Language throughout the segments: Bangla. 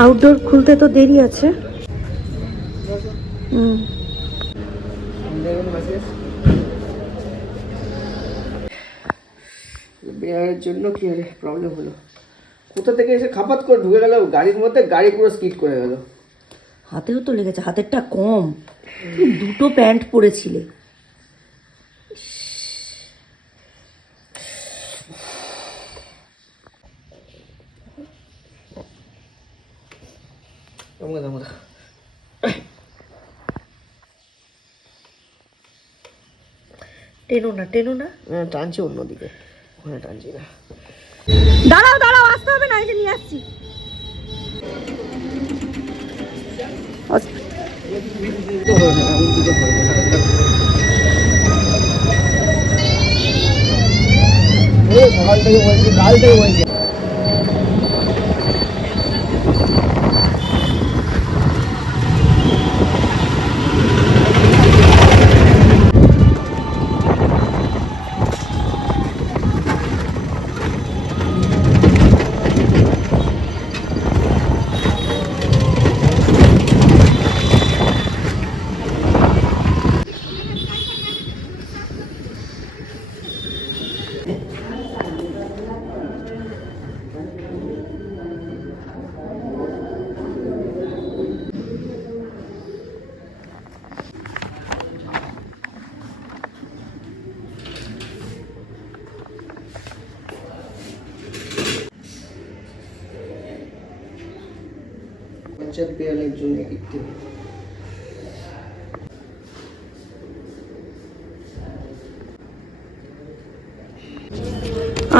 আউটডোর খুলতে তো দেরি আছে। বিয়ের জন্য কি আরে প্রবলেম হলো, কোথা থেকে এসে খাপাত করে ঢুকে গেল গাড়ির মধ্যে, গাড়ি পুরো স্কিড করে গেল। হাতেও তো লেগেছে, হাতেরটা কম। তুমি দুটো প্যান্ট পরেছিলে। টেনো না, টেনো না, টানছি অন্যদিকে, ওখানে টানছি না। দাঁড়াও দাঁড়াও, আসতে হবে না, এই যে নিয়ে আসছি। সকাল থেকে বলছি, কাল থেকে বলছি। বিড়ালের জন্য কিনতে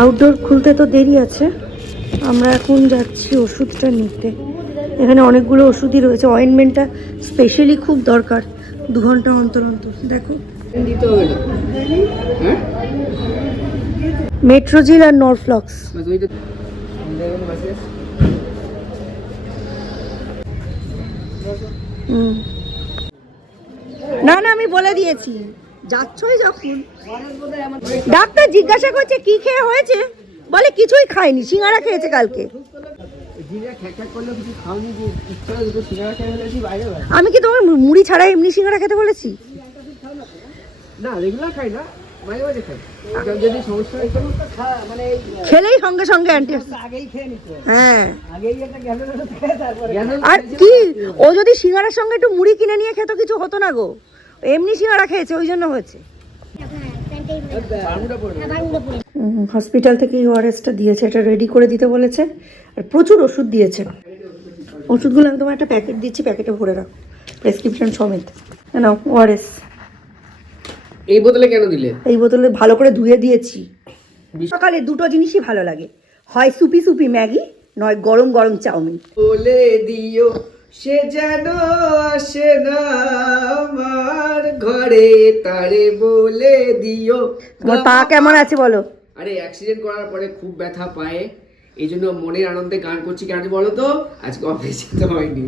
আউটডোর খুলতে তো দেরি আছে। আমরা এখন যাচ্ছি ওষুধটা নিতে। এখানে অনেকগুলো ওষুধই রয়েছে। অয়েনমেন্টটা স্পেশালি খুব দরকার, 2 ঘন্টা অন্তর অন্তর। দেখো, দিতে হবে না, হ্যাঁ, মেট্রোজিল আর নরফ্লক্স। না না, আমি বলে দিয়েছি, যাচ্ছই যখন। ডাক্তার জিজ্ঞাসা করছে কি খেয়ে হয়েছে, বলে কিছুই খায়নি, সিঙ্গারা খেয়েছে কালকে। আমি কি তোমার মুড়ি ছাড়া এমনি সিঙ্গারা খেতে বলেছি? না, রেগুলার খাই না, মাঝে মাঝে খাই। যদি সমস্যা হয় মানে খেলেই সঙ্গে সঙ্গে অ্যান্টি। আগেই খেয়ে নিত, হ্যাঁ, আগেই একটা গ্যাসের ওষুধ খেয়ে তারপরে। আর কি, ও যদি সিঙ্গারার সঙ্গে একটু মুড়ি কিনে নিয়ে খেতো কিছু হতো না গো। এমনি সিঙ্গারা খেয়েছে, ওই জন্য হয়েছে। হসপিটাল থেকে ওআরএসটা দিয়েছে, এটা রেডি করে দিতে বলেছে। আর প্রচুর ওষুধ দিয়েছে। ওষুধগুলো আমি তোমার একটা প্যাকেট দিচ্ছি, প্যাকেটে ভরে রাখো, প্রেসক্রিপশন সমেত। নাও ওআরএস। এই বোতলে কেন দিলে? এই বোতলে ভালো করে ধুয়ে দিয়েছি। সকালে দুটো জিনিসই ভালো লাগে, হয় সুপি সুপি ম্যাগি, নয় গরম গরম চাউমিন। বলে দিও সে যেন আসে না আমার ঘরে, তারে বলে দিও। তোমার পা কেমন আছে বলো? আরে অ্যাক্সিডেন্ট করার পরে খুব ব্যথা পায়ে, এই জন্য মনের আনন্দে গান করছি। কেন বলো তো, আজকে অফিস যেতে হয়নি,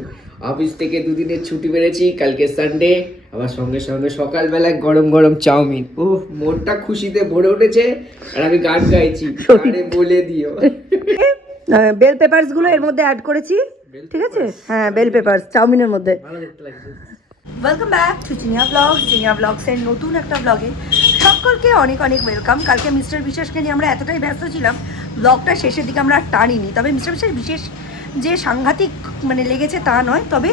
অফিস থেকে 2 দিনের ছুটি পেরেছি, কালকে সানডে। আবার সঙ্গে সঙ্গে সকালবেলায় গরম গরম চাউমিন। ও, মনটা খুশিতে ভরে উঠেছে, আর আমি গান গাইছি, আরে বলে দিও। বেল পেপারস গুলো এর মধ্যে অ্যাড করেছি, ঠিক আছে? হ্যাঁ, বেল পেপারস চাউমিনের মধ্যে। ভালো দেখতে লাগছে। Welcome back to Zinia blogs. Zinia ব্লগসের নতুন একটা ব্লগে সকলকে অনেক অনেক ওয়েলকাম। কালকে মিস্টার বিশেষকে নিয়ে আমরা এতটাই ব্যস্ত ছিলাম, ব্লগটা শেষের দিকে আমরা আর টানিনি। তবে মিস্টার বিশেষ যে সাংঘাতিক মানে লেগেছে তা নয়, তবে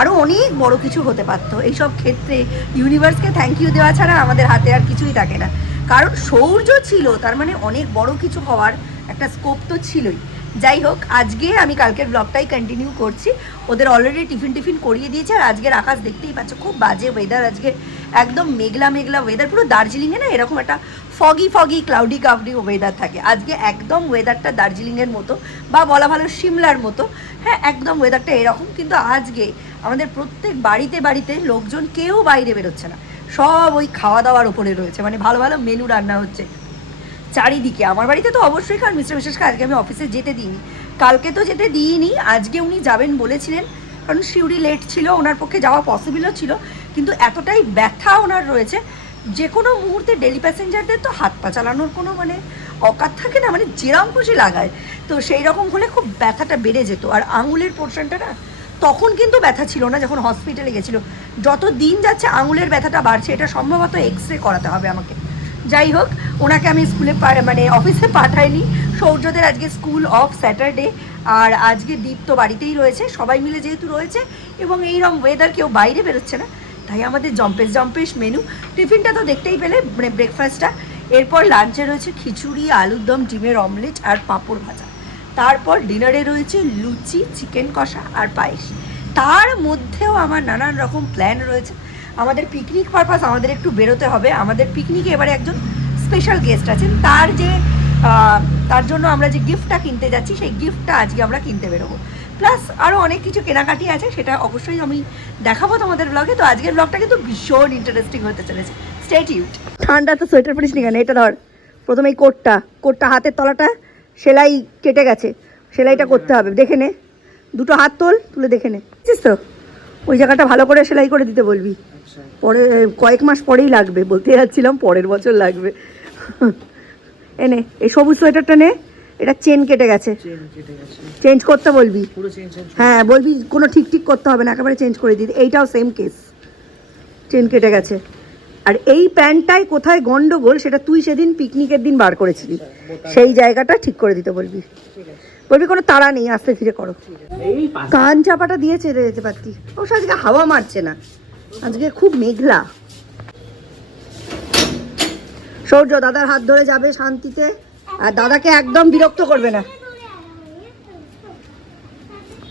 আরও অনেক বড় কিছু হতে পারতো। এইসব ক্ষেত্রে ইউনিভার্সকে থ্যাংক ইউ দেওয়া ছাড়া আমাদের হাতে আর কিছুই থাকে না। কারণ সৌর্য ছিল, তার মানে অনেক বড় কিছু হওয়ার একটা স্কোপ তো ছিলই। যাই হোক, আজকে আমি কালকের ব্লগটাই কন্টিনিউ করছি। ওদের অলরেডি টিফিন করিয়ে দিয়েছে। আর আজকের আকাশ দেখতেই পাচ্ছ, খুব বাজে ওয়েদার আজকে, একদম মেঘলা মেঘলা ওয়েদার। পুরো দার্জিলিংয়ে না এরকম একটা ফগি ক্লাউডি ওয়েদার থাকে। আজকে একদম ওয়েদারটা দার্জিলিংয়ের মতো, বা বলা ভালো সিমলার মতো। হ্যাঁ, একদম ওয়েদারটা এরকম। কিন্তু আজকে আমাদের প্রত্যেক বাড়িতে লোকজন কেউ বাইরে বেরোচ্ছে না, সব ওই খাওয়া দাওয়ার ওপরে রয়েছে। মানে ভালো ভালো মেনু রান্না হচ্ছে চারিদিকে। আমার বাড়িতে তো অবশ্যই, কারণ মিস্টার বিশেষকে আজকে আমি অফিসে যেতে দিইনি, কালকে তো যেতে দিইনি, আজকে উনি যাবেন বলেছিলেন, কারণ শিউরি লেট ছিল, ওনার পক্ষে যাওয়া পসিবলও ছিল। কিন্তু এতটাই ব্যথা ওনার রয়েছে, যে কোনো মুহূর্তে ডেলি প্যাসেঞ্জারদের তো হাত পা চালানোর কোনো মানে অকাত থাকে না, মানে যেরকম খুশি লাগায়। তো সেই রকম হলে খুব ব্যথাটা বেড়ে যেত। আর আঙুলের পোর্শনটা না তখন কিন্তু ব্যথা ছিল না যখন হসপিটালে গেছিলো, যত দিন যাচ্ছে আঙুলের ব্যথাটা বাড়ছে। এটা সম্ভবত এক্স রে করাতে হবে আমাকে। যাই হোক, ওনাকে আমি স্কুলে মানে অফিসে পাঠাইনি। সৌর্যদের আজকে স্কুল অফ স্যাটারডে, আর আজকে দীপ তো বাড়িতেই রয়েছে, সবাই মিলে যেহেতু রয়েছে এবং এইরকম ওয়েদার কেউ বাইরে বেরোচ্ছে না, তাই আমাদের জম্পেশ মেনু। টিফিনটা তো দেখতেই পেলে, মানে ব্রেকফাস্টটা। এরপর লাঞ্চে রয়েছে খিচুড়ি, আলুর দম, ডিমের অমলেট আর পাঁপড় ভাজা। তারপর ডিনারে রয়েছে লুচি, চিকেন কষা আর পায়েস। তার মধ্যেও আমার নানান রকম প্ল্যান রয়েছে। আমাদের পিকনিক পারপাস, আমাদের একটু বেরোতে হবে। আমাদের পিকনিকে এবারে একজন স্পেশাল গেস্ট আছেন, তার জন্য আমরা যে গিফটটা কিনতে যাচ্ছি সেই গিফটটা আজকে আমরা কিনতে বেরোবো। প্লাস আরও অনেক কিছু কেনাকাটি আছে, সেটা অবশ্যই আমি দেখাবো তোমাদের ব্লগে। তো আজকের ব্লগটা কিন্তু ভীষণ ইন্টারেস্টিং হতে চলেছে। Stay tuned. ঠান্ডা তো সোয়েটার পরিস নি কেন? এটা ধর, প্রথমে এই কোটটা হাতের তলাটা সেলাই কেটে গেছে, সেলাইটা করতে হবে। দেখে নে, দুটো হাত তুলে দেখে নে, বুঝছিস তো? ওই জায়গাটা ভালো করে সেলাই করে দিতে বলবি। পরে কয়েক মাস পরেই লাগবে, বলতে যাচ্ছিলাম পরের বছর লাগবে। এনে এই সবুজ সোয়েটারটা নে, এটা চেন কেটে গেছে, চেঞ্জ করতে বলবি। হ্যাঁ বলবি, কোনো ঠিক করতে হবে না, একেবারে চেঞ্জ করে দিতে। এইটাও সেম কেস, চেন কেটে গেছে। আর এই প্যান্টটায় কোথায় গন্ডগোল সেটা তুই সেদিন পিকনিকের দিন বার করেছিলি, সেই জায়গাটা ঠিক করে দিতে বলবি। কোনো তাড়া নেই, আস্তে ধীরে করো। কান চাপাটা দিয়ে ছেড়ে যেতে পারতি। অবশ্য আজকে হাওয়া মারছে না, আজকে খুব মেঘলা। সৌর্য দাদার হাত ধরে যাবে শান্তিতে, আর দাদাকে একদম বিরক্ত করবে না।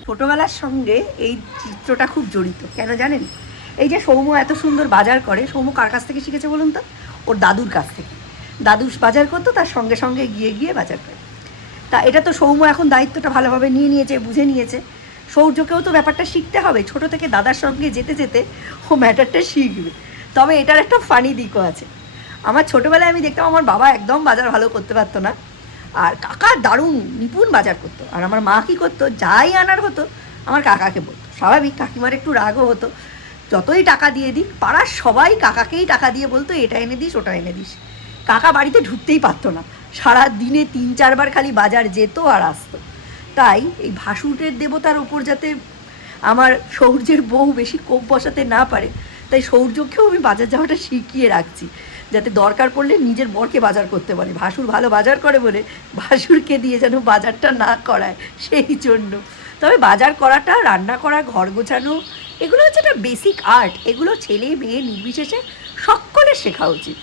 ছোটবেলার সঙ্গে এই চিত্রটা খুব জড়িত, কেন জানেন? এই যে সৌম্য এত সুন্দর বাজার করে, সৌম্য কার কাছ থেকে শিখেছে বলুন তো? ওর দাদুর কাছ থেকে। দাদু বাজার করতো, তার সঙ্গে সঙ্গে গিয়ে বাজার করে। তা এটা তো সৌম্য এখন দায়িত্বটা ভালোভাবে নিয়েছে, বুঝে নিয়েছে। সৌর্যকেও তো ব্যাপারটা শিখতে হবে। ছোট থেকে দাদার সঙ্গে যেতে যেতে ও ম্যাটারটা শিখবে। তবে এটার একটা ফানি দিকও আছে। আমার ছোটোবেলায় আমি দেখতাম আমার বাবা একদম বাজার ভালো করতে পারতো না, আর কাকা দারুণ নিপুণ বাজার করতো। আর আমার মা কী করতো, যাই আনার হতো আমার কাকাকে বলতো। স্বাভাবিক, কাকিমার একটু রাগও হতো। যতই টাকা দিয়ে দিক, পাড়ার সবাই কাকাকেই টাকা দিয়ে বলতো এটা এনে দিস, ওটা এনে দিস। কাকা বাড়িতে ঢুকতেই পারতো না, সারা দিনে 3-4 বার খালি বাজার যেত আর আসতো। তাই এই ভাসুরের দেবতার ওপর যাতে আমার সৌর্যের বউ বেশি কোপ বসাতে না পারে, তাই সৌর্যকেও আমি বাজার যাওয়াটা শিখিয়ে রাখছি, যাতে দরকার পড়লে নিজের বরকে বাজার করতে পারে। ভাসুর ভালো বাজার করে বলে ভাসুরকে দিয়ে যেন বাজারটা না করায়, সেই জন্য। তবে বাজার করাটা, রান্না করা, ঘর গোছানো, এগুলো হচ্ছে একটা বেসিক আর্ট। এগুলো ছেলে মেয়ে নির্বিশেষে সকলের শেখা উচিত।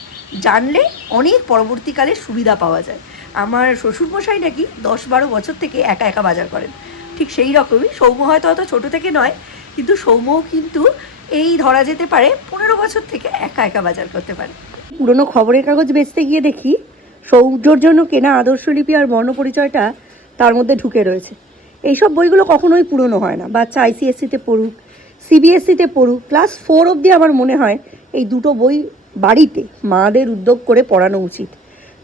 জানলে অনেক পরবর্তীকালে সুবিধা পাওয়া যায়। আমার শ্বশুরমশাই নাকি 10-12 বছর থেকে একা বাজার করেন। ঠিক সেই রকমই সৌম্য হয়তো ছোটো থেকে নয়, কিন্তু সৌম্যও কিন্তু এই ধরা যেতে পারে 15 বছর থেকে একা বাজার করতে পারে। পুরনো খবরের কাগজ বেচতে গিয়ে দেখি সৌর্যর জন্য কেনা আদর্শলিপি আর বর্ণপরিচয়টা তার মধ্যে ঢুকে রয়েছে। এইসব বইগুলো কখনোই পুরনো হয় না। বাচ্চা ICSE-তে পড়ুক, CBSE-তে পড়ুক, ক্লাস 4 অবধি আমার মনে হয় এই দুটো বই বাড়িতে মাদের উদ্যোগ করে পড়ানো উচিত।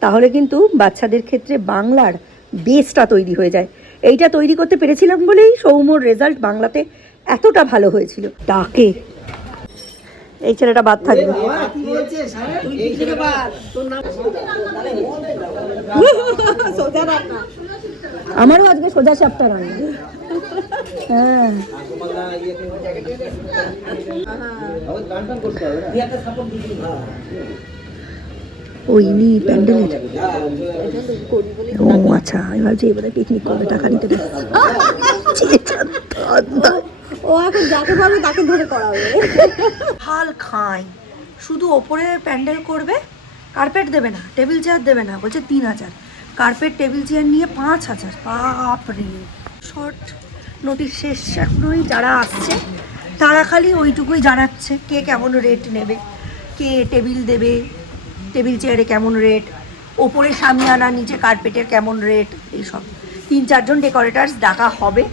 তাহলে কিন্তু বাচ্চাদের ক্ষেত্রে বাংলার বেসটা তৈরি হয়ে যায়। এইটা তৈরি করতে পেরেছিলাম বলেই সৌম্যর রেজাল্ট বাংলাতে এতটা ভালো হয়েছিল। তাকে এই ছেলেটা বাদ থাকবে। আমারও আজকে সোজা সাপটা রান্না। হ্যাঁ, ওই নি প্যান্ডেলের। ও আচ্ছা, এবার যে এবারে পিকনিক করবে, টাকা নিতে ও এখন যাকে পারবে তাকে ধরে করাবে। হাল খাই, শুধু ওপরে প্যান্ডেল করবে, কার্পেট দেবে না, টেবিল চেয়ার দেবে না, বলছে 3000। কার্পেট টেবিল চেয়ার নিয়ে 5000। বাপরে! শর্ট নোটিশ শেষ এখনোই। যারা আসছে তারা খালি ওইটুকুই জানাচ্ছে কে কেমন রেট নেবে, কে টেবিল দেবে, টেবিল চেয়ারে কেমন রেট, ওপরে সামিয়ানা, নিচে কার্পেটের কেমন রেট, এইসব। 3-4 জন ডেকোরেটার্স ডাকা হবে,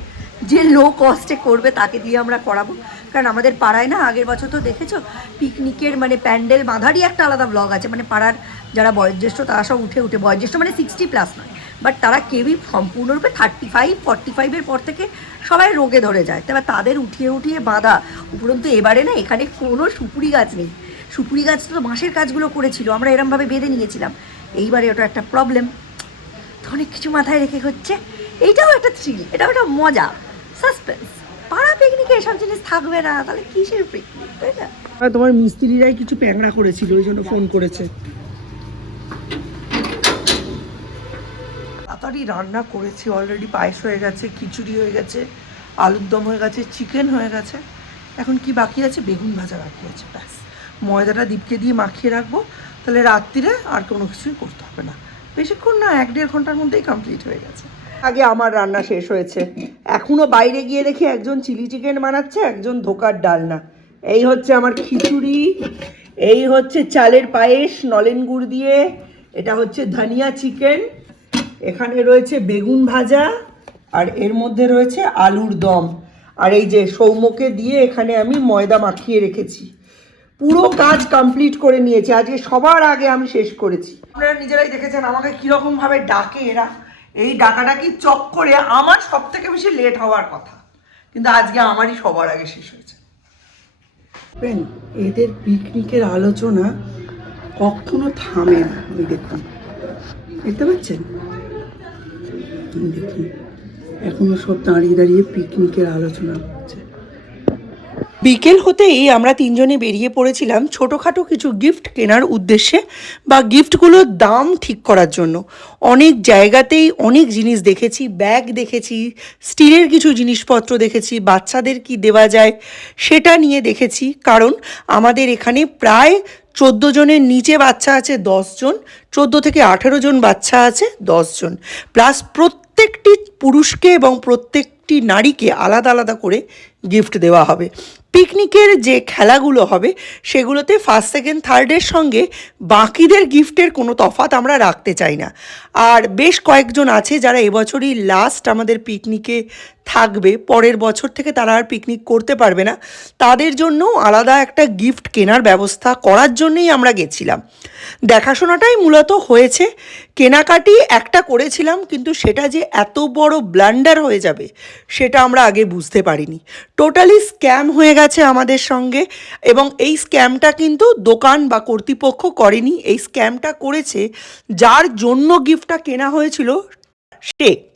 যে লো কস্টে করবে তাকে দিয়ে আমরা করাবো। কারণ আমাদের পাড়ায় না, আগের বছর তো দেখেছো, পিকনিকের মানে প্যান্ডেল বাঁধারই একটা আলাদা ব্লগ আছে। মানে পাড়ার যারা বয়োজ্যেষ্ঠ তারা সব উঠে বয়োজ্যেষ্ঠ মানে 60+ নয়, বাট তারা কেউই সম্পূর্ণরূপে 35-45-এর পর থেকে সবাই রোগে ধরে যায়। তবে তাদের উঠিয়ে বাঁধা। উপরন্তু এবারে না এখানে কোনো সুপুরি গাছ নেই। সুপুরি গাছ তো বাঁশের কাজগুলো করেছিল, আমরা এরমভাবে বেঁধে নিয়েছিলাম। এইবারে ওটা একটা প্রবলেম। অনেক কিছু মাথায় রেখে হচ্ছে। এইটাও একটা থ্রিল, এটাও একটা মজা, সাসপেন্স। পাড়া পিকনিকে এসব জিনিস থাকবে না, তাহলে কিসের পিকনিক, তাই না? তোমার মিস্ত্রিরাই কিছু প্যাংরা করেছিল, ওই জন্য ফোন করেছে। তাড়াতাড়ি রান্না করেছি অলরেডি। পায়েস হয়ে গেছে, খিচুড়ি হয়ে গেছে, আলুর দম হয়ে গেছে, চিকেন হয়ে গেছে। এখন কি বাকি আছে? বেগুন ভাজা বাকি আছে, ব্যাস। ময়দাটা দীপকে দিয়ে মাখিয়ে রাখবো, তাহলে রাত্রিরে আর কোনো কিছুই করতে হবে না। বেশিক্ষণ না, 1-1.5 ঘন্টার মধ্যেই কমপ্লিট হয়ে গেছে। আগে আমার রান্না শেষ হয়েছে, এখনো বাইরে গিয়ে দেখি একজন চিলি চিকেন বানাচ্ছে, একজন ধোকার ডালনা। এই হচ্ছে আমার খিচুড়ি, এই হচ্ছে চালের পায়েস নলেন গুড় দিয়ে, এটা হচ্ছে ধনিয়া চিকেন, এখানে রয়েছে বেগুন ভাজা, আর এর মধ্যে রয়েছে আলুর দম। আর এই যে সৌম্যকে দিয়ে এখানে আমি ময়দা মাখিয়ে রেখেছি। পুরো কাজ কমপ্লিট করে নিয়েছি, আজকে সবার আগে আমি শেষ করেছি। আপনারা নিজেরাই দেখেছেন আমাকে কীরকম ভাবে ডাকে এরা। এই ডাকাডাকি চক্করে আমার সব থেকে বেশি লেট হওয়ার কথা, কিন্তু আজকে আমারই সবার আগে শেষ হয়েছে। এদের পিকনিকের আলোচনা কখনো থামে না। ওই দেখুন, দেখতে পাচ্ছেন? দেখুন এখনো সব দাঁড়িয়ে দাঁড়িয়ে পিকনিকের আলোচনা হচ্ছে। বিকেল হতেই আমরা তিনজনে বেরিয়ে পড়েছিলাম ছোটোখাটো কিছু গিফট কেনার উদ্দেশ্যে, বা গিফটগুলোর দাম ঠিক করার জন্য। অনেক জায়গাতেই অনেক জিনিস দেখেছি, ব্যাগ দেখেছি, স্টিলের কিছু জিনিসপত্র দেখেছি, বাচ্চাদের কি দেওয়া যায় সেটা নিয়ে দেখেছি। কারণ আমাদের এখানে প্রায় 14 জনের নিচে বাচ্চা আছে 10 জন, 14 থেকে 18 জন বাচ্চা আছে 10 জন, প্লাস প্রত্যেকটি পুরুষকে এবং প্রত্যেকটি নারীকে আলাদা আলাদা করে গিফট দেওয়া হবে। পিকনিকের যে খেলাগুলো হবে সেগুলোতে ফার্স্ট সেকেন্ড থার্ডের সঙ্গে বাকিদের গিফটের কোনো তফাৎ আমরা রাখতে চাই না। আর বেশ কয়েকজন আছে যারা এবছরই লাস্ট আমাদের পিকনিকে থাকবে, পরের বছর থেকে তারা আর পিকনিক করতে পারবে না, তাদের জন্য আলাদা একটা গিফট কেনার ব্যবস্থা করার জন্যই আমরা গেছিলাম। দেখাশোনাটাই মূলত হয়েছে, কেনাকাটি একটা করেছিলাম, কিন্তু সেটা যে এত বড় ব্লান্ডার হয়ে যাবে সেটা আমরা আগে বুঝতে পারিনি। টোটালি স্ক্যাম হয়ে গেছে আমাদের সঙ্গে, এবং এই স্ক্যামটা কিন্তু দোকান বা কর্তৃপক্ষ করেনি, এই স্ক্যামটা করেছে যার জন্য গিফটটা কেনা হয়েছিল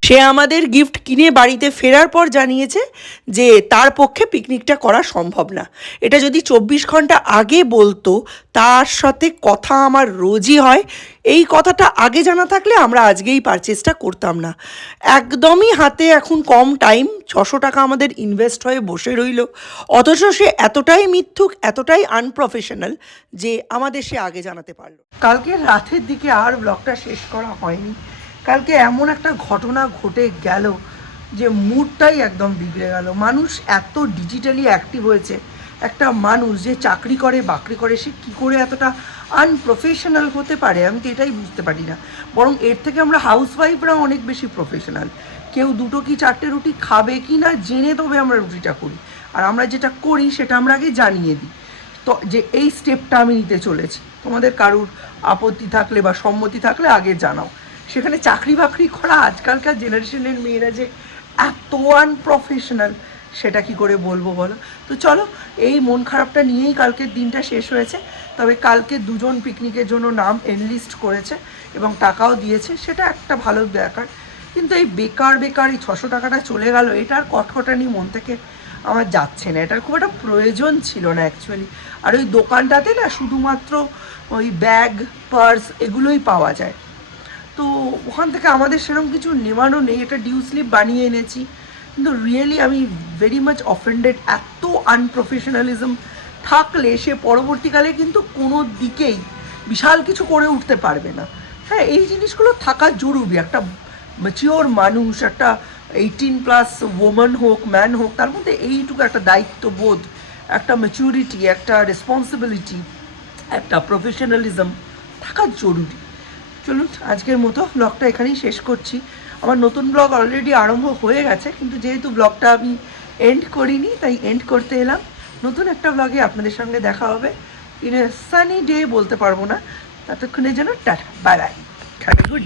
সে আমাদের গিফট কিনে বাড়িতে ফেরার পর জানিয়েছে যে তার পক্ষে পিকনিকটা করা সম্ভব না। এটা যদি 24 ঘন্টা আগে বলতো, তার সাথে কথা আমার রোজই হয়, এই কথাটা আগে জানা থাকলে আমরা আজকেই পারচেসটা করতাম না। একদমই হাতে এখন কম টাইম, 600 টাকা আমাদের ইনভেস্ট হয়ে বসে রইল, অথচ সে এতটাই মিথ্যুক, এতটাই আনপ্রফেশনাল যে আমাদের সে আগে জানাতে পারলো। কালকে রাতের দিকে আর ব্লগটা শেষ করা হয়নি। কালকে এমন একটা ঘটনা ঘটে গেল যে মুডটাই একদম বিগড়ে গেল। মানুষ এত ডিজিটালি অ্যাক্টিভ হয়েছে, একটা মানুষ যে চাকরি করে বাকরি করে সে কী করে এতটা আনপ্রফেশনাল হতে পারে, আমি তো এটাই বুঝতে পারি না। বরং এর থেকে আমরা হাউসওয়াইফরা অনেক বেশি প্রফেশনাল। কেউ 2 কি 4টে রুটি খাবে কি না জেনে তবে আমরা রুটিটা করি, আর আমরা যেটা করি সেটা আমরা আগে জানিয়ে দিই তো যে এই স্টেপটা আমি নিতে চলেছি। তোমাদের কারুর আপত্তি থাকলে বা সম্মতি থাকলে আগে জানাও। সেখানে চাকরি বাকরি করা আজকালকার জেনারেশনের মেয়েরা যে এত আনপ্রফেশনাল সেটা কি করে বলবো বলো। তো চলো, এই মন খারাপটা নিয়েই কালকের দিনটা শেষ হয়েছে। তবে কালকে 2 জন পিকনিকের জন্য নাম এনলিস্ট করেছে এবং টাকাও দিয়েছে, সেটা একটা ভালো ব্যাপার। কিন্তু এই বেকার এই 600 টাকাটা চলে গেল, এটার কটকটানি মন থেকে আমার যাচ্ছে না। এটার খুব একটা প্রয়োজন ছিল না অ্যাকচুয়ালি। আর ওই দোকানটাতে না শুধুমাত্র ওই ব্যাগ, পার্স এগুলোই পাওয়া যায়, তো ওখান থেকে আমাদের সেরকম কিছু নেওয়ারও নেই। এটা ডিউ স্লিপ বানিয়ে এনেছি, কিন্তু রিয়েলি আমি ভেরি মাচ অফেন্ডেড। এত আনপ্রফেশনালিজম থাকলে সে পরবর্তীকালে কিন্তু কোনো দিকেই বিশাল কিছু করে উঠতে পারবে না। হ্যাঁ, এই জিনিসগুলো থাকা জরুরি। একটা ম্যাচিওর মানুষ, একটা 18+ ওম্যান হোক ম্যান হোক, তার মধ্যে এইটুকু একটা দায়িত্ববোধ, একটা ম্যাচুরিটি, একটা রেসপন্সিবিলিটি, একটা প্রফেশনালিজম থাকা জরুরি। চলুন, আজকের মতো ব্লগটা এখানেই শেষ করছি। আমার নতুন ব্লগ অলরেডি আরম্ভ হয়ে গেছে, কিন্তু যেহেতু ব্লগটা আমি এন্ড করিনি তাই এন্ড করতে এলাম। নতুন একটা ব্লগে আপনাদের সঙ্গে দেখা হবে ইন এ সানি ডে, বলতে পারবো না। ততক্ষণের জন্য tata, bye bye, have a good